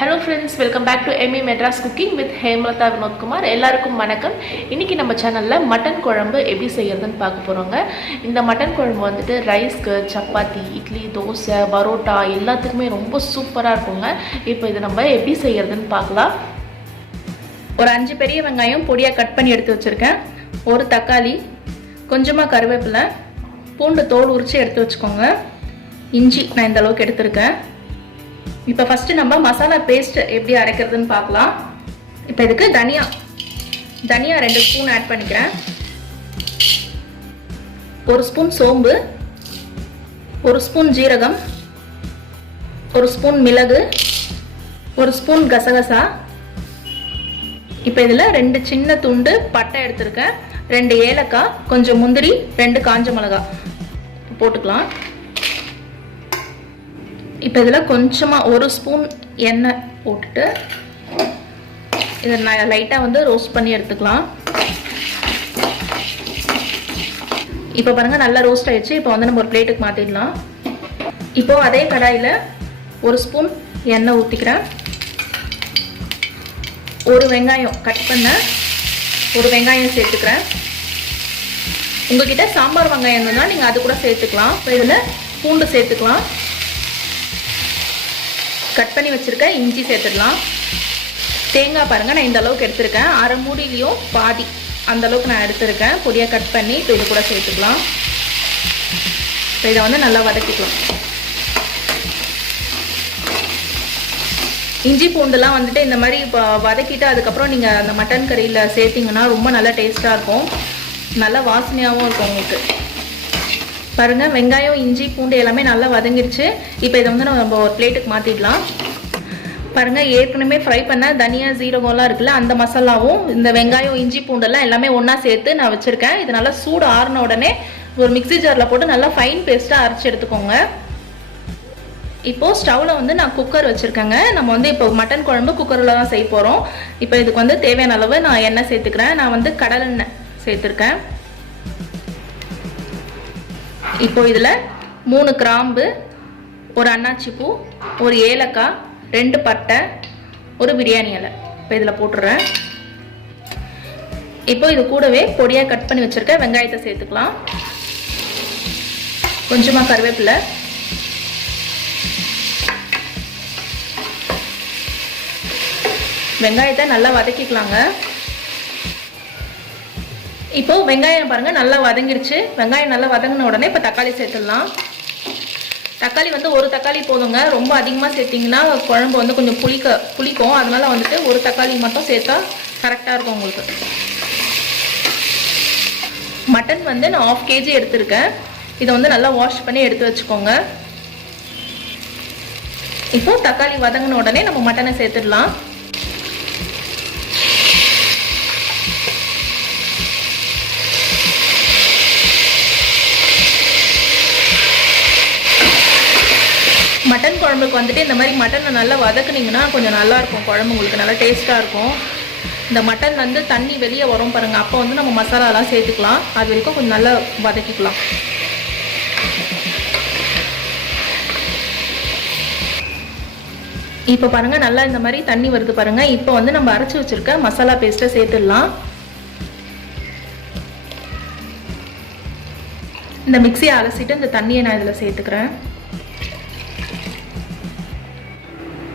Hello friends, welcome back to ME Madras Cooking with Hemlatha Vinod Kumar. எல்லாருக்கும் வணக்கம். இன்னைக்கு நம்ம சேனல்ல மட்டன் குழம்பு எப்படி செய்யறதுன்னு பார்க்க போறோங்க. இந்த மட்டன் குழம்பு வந்துட்டு ரைஸ்க்கு, சப்பாத்தி, இட்லி, தோசை, பரோட்டா எல்லாத்துக்குமே ரொம்ப சூப்பரா இருக்குங்க. இப்போ இத நம்ம எப்படி செய்யறதுன்னு பார்க்கலாம். ஒரு 5 பெரிய வெங்காயம் பொடியா கட் பண்ணி எடுத்து வச்சிருக்கேன். ஒரு தக்காளி, கொஞ்சமா கறிவேப்பிலை, பூண்டு தோல் உரிச்சு எடுத்து வச்சுக்கோங்க. இஞ்சி நான் இந்த அளவுக்கு எடுத்துருக்கேன். இப்போ ஃபர்ஸ்ட் நம்ம மசாலா பேஸ்ட் எப்படி அரைக்கிறதுன்னு பார்க்கலாம். இப்போ இதுக்கு தனியா 2 ஸ்பூன் ஆட் பண்ணிக்கிறேன். 1 ஸ்பூன் சோம்பு, 1 ஸ்பூன் ஜீரகம், 1 ஸ்பூன் மிளகு, 1 ஸ்பூன் கசகசா. இப்போ இதில் 2 சின்ன துண்டு பட்டை எடுத்திருக்கேன், 2 ஏலக்காய், கொஞ்சம் முந்திரி, 2 காஞ்ச மிளகாய் போட்டுக்கலாம். இப்போ இதில் கொஞ்சமாக 1 ஸ்பூன் எண்ணெய் போட்டுட்டு இதை லைட்டாக வந்து ரோஸ்ட் பண்ணி எடுத்துக்கலாம். இப்போ பாருங்கள் நல்லா ரோஸ்ட் ஆயிடுச்சு. இப்போ வந்து நம்ம ஒரு பிளேட்டுக்கு மாற்றிடலாம். இப்போது அதே கடாயில் 1 ஸ்பூன் எண்ணெய் ஊற்றிக்கிறேன். ஒரு வெங்காயம் கட் பண்ண ஒரு வெங்காயம் சேர்த்துக்கிறேன். உங்ககிட்ட சாம்பார் வெங்காயம் இருந்ததுன்னா நீங்கள் அது கூட சேர்த்துக்கலாம். இப்போ இதில் பூண்டு சேர்த்துக்கலாம். கட் பண்ணி வச்சுருக்க இஞ்சி சேர்த்துடலாம். தேங்காய் பாருங்கள் நான் இந்த அளவுக்கு எடுத்துருக்கேன். அரை மூடிலையும் பாதி அந்த அளவுக்கு நான் எடுத்துருக்கேன் பொடியாக கட் பண்ணி. இப்போ இது கூட சேர்த்துக்கலாம். இப்போ இதை வந்து நல்லா வதக்கிக்கலாம். இஞ்சி பூண்டுலாம் வந்துட்டு இந்த மாதிரி இப்போ வதக்கிட்டு அதுக்கப்புறம் நீங்கள் அந்த மட்டன் கறியில் சேர்த்திங்கன்னா ரொம்ப நல்லா டேஸ்ட்டாக இருக்கும், நல்லா வாசனையாகவும் இருக்கும் உங்களுக்கு. பாருங்கள் வெங்காயம், இஞ்சி, பூண்டு எல்லாமே நல்லா வதங்கிடுச்சு. இப்போ இதை வந்து நம்ம ஒரு பிளேட்டுக்கு மாற்றிடலாம். பாருங்கள் ஏற்கனவே ஃப்ரை பண்ண தனியா ஜீரகம்லாம் இருக்குல்ல, அந்த மசாலாவும் இந்த வெங்காயம், இஞ்சி, பூண்டெல்லாம் எல்லாமே ஒன்றா சேர்த்து நான் வச்சுருக்கேன். இது நல்லா சூடு ஆறின உடனே ஒரு மிக்ஸி ஜாரில் போட்டு நல்லா ஃபைன் பேஸ்ட்டாக அரைச்சி எடுத்துக்கோங்க. இப்போது ஸ்டவ்வில் வந்து நான் குக்கர் வச்சுருக்கேங்க. நம்ம வந்து இப்போ மட்டன் குழம்பு குக்கரில் தான் செய்ய போகிறோம். இப்போ இதுக்கு வந்து தேவையான அளவு நான் எண்ணெய் சேர்த்துக்கிறேன். நான் வந்து கடலெண்ணெய் சேர்த்துருக்கேன். இப்போ இதில் 3 கிராம்பு, ஒரு அன்னாச்சி பூ, ஒரு ஏலக்காய், 2 பட்டை, ஒரு பிரியாணி இலை இப்போ இதில் போட்டுடுறேன். இப்போ இது கூடவே பொடியாக கட் பண்ணி வச்சுருக்க வெங்காயத்தை சேர்த்துக்கலாம். கொஞ்சமாக கருவேப்பிலை, வெங்காயத்தை நல்லா வதக்கிக்கலாங்க. இப்போ வெங்காயம் பாருங்கள் நல்லா வதங்கிடுச்சு. வெங்காயம் நல்லா வதங்கின உடனே இப்போ தக்காளி சேர்த்துடலாம். தக்காளி வந்து ஒரு தக்காளி போதுங்க. ரொம்ப அதிகமாக சேர்த்திங்கன்னா குழம்பு வந்து கொஞ்சம் புளிக்கும். அதனால வந்துட்டு ஒரு தக்காளி மட்டும் சேர்த்தா கரெக்டாக இருக்கும் உங்களுக்கு. மட்டன் வந்து நான் 1/2 kg எடுத்திருக்கேன். இதை வந்து நல்லா வாஷ் பண்ணி எடுத்து வச்சுக்கோங்க. இப்போ தக்காளி வதங்கின உடனே நம்ம மட்டனை சேர்த்துடலாம். மட்டன் குழம்புக்கு வந்துட்டு இந்த மாதிரி மட்டனை நல்லா வதக்குனிங்கன்னா கொஞ்சம் நல்லாயிருக்கும் குழம்பு, உங்களுக்கு நல்லா டேஸ்ட்டாக இருக்கும். இந்த மட்டன் வந்து தண்ணி வெளியே வரும் பாருங்கள், அப்போ வந்து நம்ம மசாலாலாம் சேர்த்துக்கலாம். அது வரைக்கும் கொஞ்சம் நல்லா வதக்கிக்கலாம். இப்போ பாருங்கள் நல்லா இந்த மாதிரி தண்ணி வருது பாருங்கள். இப்போ வந்து நம்ம அரைச்சி வச்சுருக்க மசாலா பேஸ்ட்டை சேர்த்துடலாம். இந்த மிக்சியை அலசிட்டு இந்த தண்ணியை நான் இதில் சேர்த்துக்கிறேன்.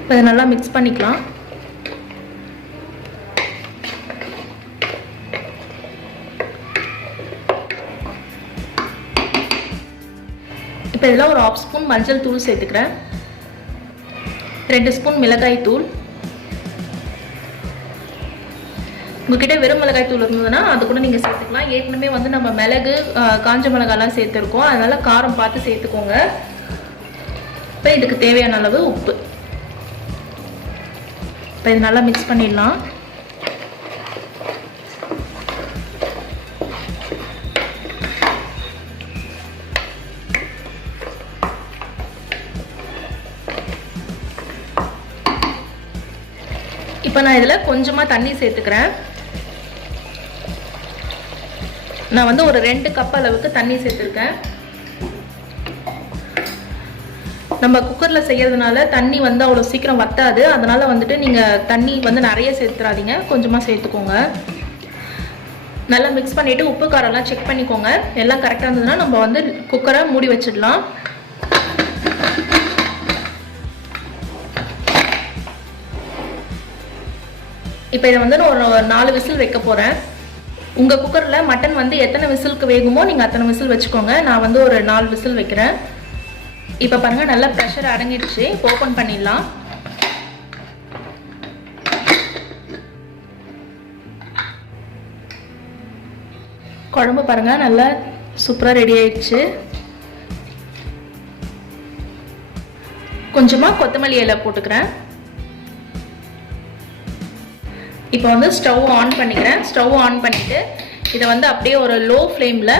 இப்போ இதை நல்லா மிக்ஸ் பண்ணிக்கலாம். இப்போ இதில் ஒரு 1/2 ஸ்பூன் மஞ்சள் தூள் சேர்த்துக்கிறேன். 2 ஸ்பூன் மிளகாய் தூள். உங்ககிட்ட வெறும் மிளகாய் தூள் இருந்ததுன்னா அது கூட நீங்கள் சேர்த்துக்கலாம். ஏற்கனவே வந்து நம்ம மிளகு, காஞ்ச மிளகாலாம் சேர்த்துருக்கோம், அதனால் காரம் பார்த்து சேர்த்துக்கோங்க. இப்போ இதுக்கு தேவையான அளவு உப்பு. இப்போ இது நல்லா மிக்ஸ் பண்ணிடலாம். இப்போ நான் இதில் கொஞ்சமாக தண்ணி சேர்த்துக்கிறேன். நான் வந்து ஒரு 2 கப் அளவுக்கு தண்ணி சேர்த்துருக்கேன். நம்ம குக்கரில் செய்யறதுனால தண்ணி வந்து அவ்வளோ சீக்கிரம் வத்தாது. அதனால் வந்துட்டு நீங்கள் தண்ணி வந்து நிறைய சேர்த்துறாதீங்க, கொஞ்சமாக சேர்த்துக்கோங்க. நல்லா மிக்ஸ் பண்ணிவிட்டு உப்பு காரம்லாம் செக் பண்ணிக்கோங்க. எல்லாம் கரெக்டாக இருந்ததுன்னா நம்ம வந்து குக்கரை மூடி வச்சிடலாம். இப்போ இதை வந்து நான் ஒரு 4 விசில் வைக்க போகிறேன். உங்கள் குக்கரில் மட்டன் வந்து எத்தனை விசிலுக்கு வேகுமோ நீங்கள் அத்தனை விசில் வச்சுக்கோங்க. நான் வந்து ஒரு 4 விசில் வைக்கிறேன். இப்போ பாருங்கள், நல்லா ப்ரெஷர் அடங்கிடுச்சு. இப்போ ஓப்பன் பண்ணிடலாம். குழம்பு பாருங்கள் நல்லா சூப்பராக ரெடி ஆயிடுச்சு. கொஞ்சமாக கொத்தமல்லி இலை போட்டுக்கிறேன். இப்போ வந்து ஸ்டவ் ஆன் பண்ணிக்கிறேன். ஸ்டவ் ஆன் பண்ணிவிட்டு இதை வந்து அப்படியே ஒரு லோ ஃப்ளேமில்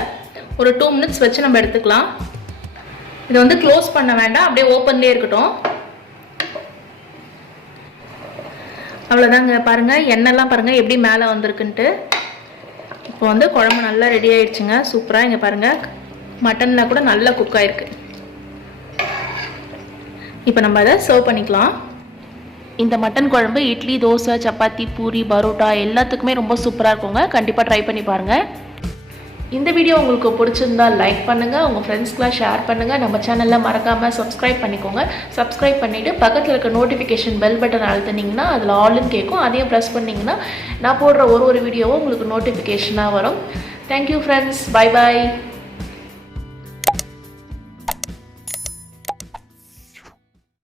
ஒரு 2 மினிட்ஸ் வச்சு நம்ம எடுத்துக்கலாம். இதை வந்து க்ளோஸ் பண்ண வேண்டாம், அப்படியே ஓப்பன்லேயே இருக்கட்டும். அவ்வளோதாங்க. பாருங்கள் எண்ணெய்லாம் பாருங்கள் எப்படி மேலே வந்திருக்குன்ட்டு. இப்போ வந்து குழம்பு நல்லா ரெடி ஆயிடுச்சுங்க, சூப்பராக. இங்கே பாருங்கள் மட்டனில் கூட நல்லா குக் ஆகிருக்கு. இப்போ நம்ம அதை சர்வ் பண்ணிக்கலாம். இந்த மட்டன் குழம்பு இட்லி, தோசை, சப்பாத்தி, பூரி, பரோட்டா எல்லாத்துக்குமே ரொம்ப சூப்பராக இருக்குங்க. கண்டிப்பாக ட்ரை பண்ணி பாருங்கள். இந்த வீடியோ உங்களுக்கு பிடிச்சிருந்தா லைக் பண்ணுங்கள், உங்கள் ஃப்ரெண்ட்ஸ்க்குலாம் ஷேர் பண்ணுங்கள். நம்ம சேனலில் மறக்காமல் சப்ஸ்கிரைப் பண்ணிக்கோங்க. சப்ஸ்கிரைப் பண்ணிவிட்டு பக்கத்தில் இருக்க நோட்டிஃபிகேஷன் பெல் பட்டன் அழுத்தினீங்கன்னா அதில் ஆல்னு கேட்கும். அதையும் ப்ரெஸ் பண்ணிங்கன்னா நான் போடுற ஒரு வீடியோவும் உங்களுக்கு நோட்டிஃபிகேஷனாக வரும். Thank you friends, bye bye.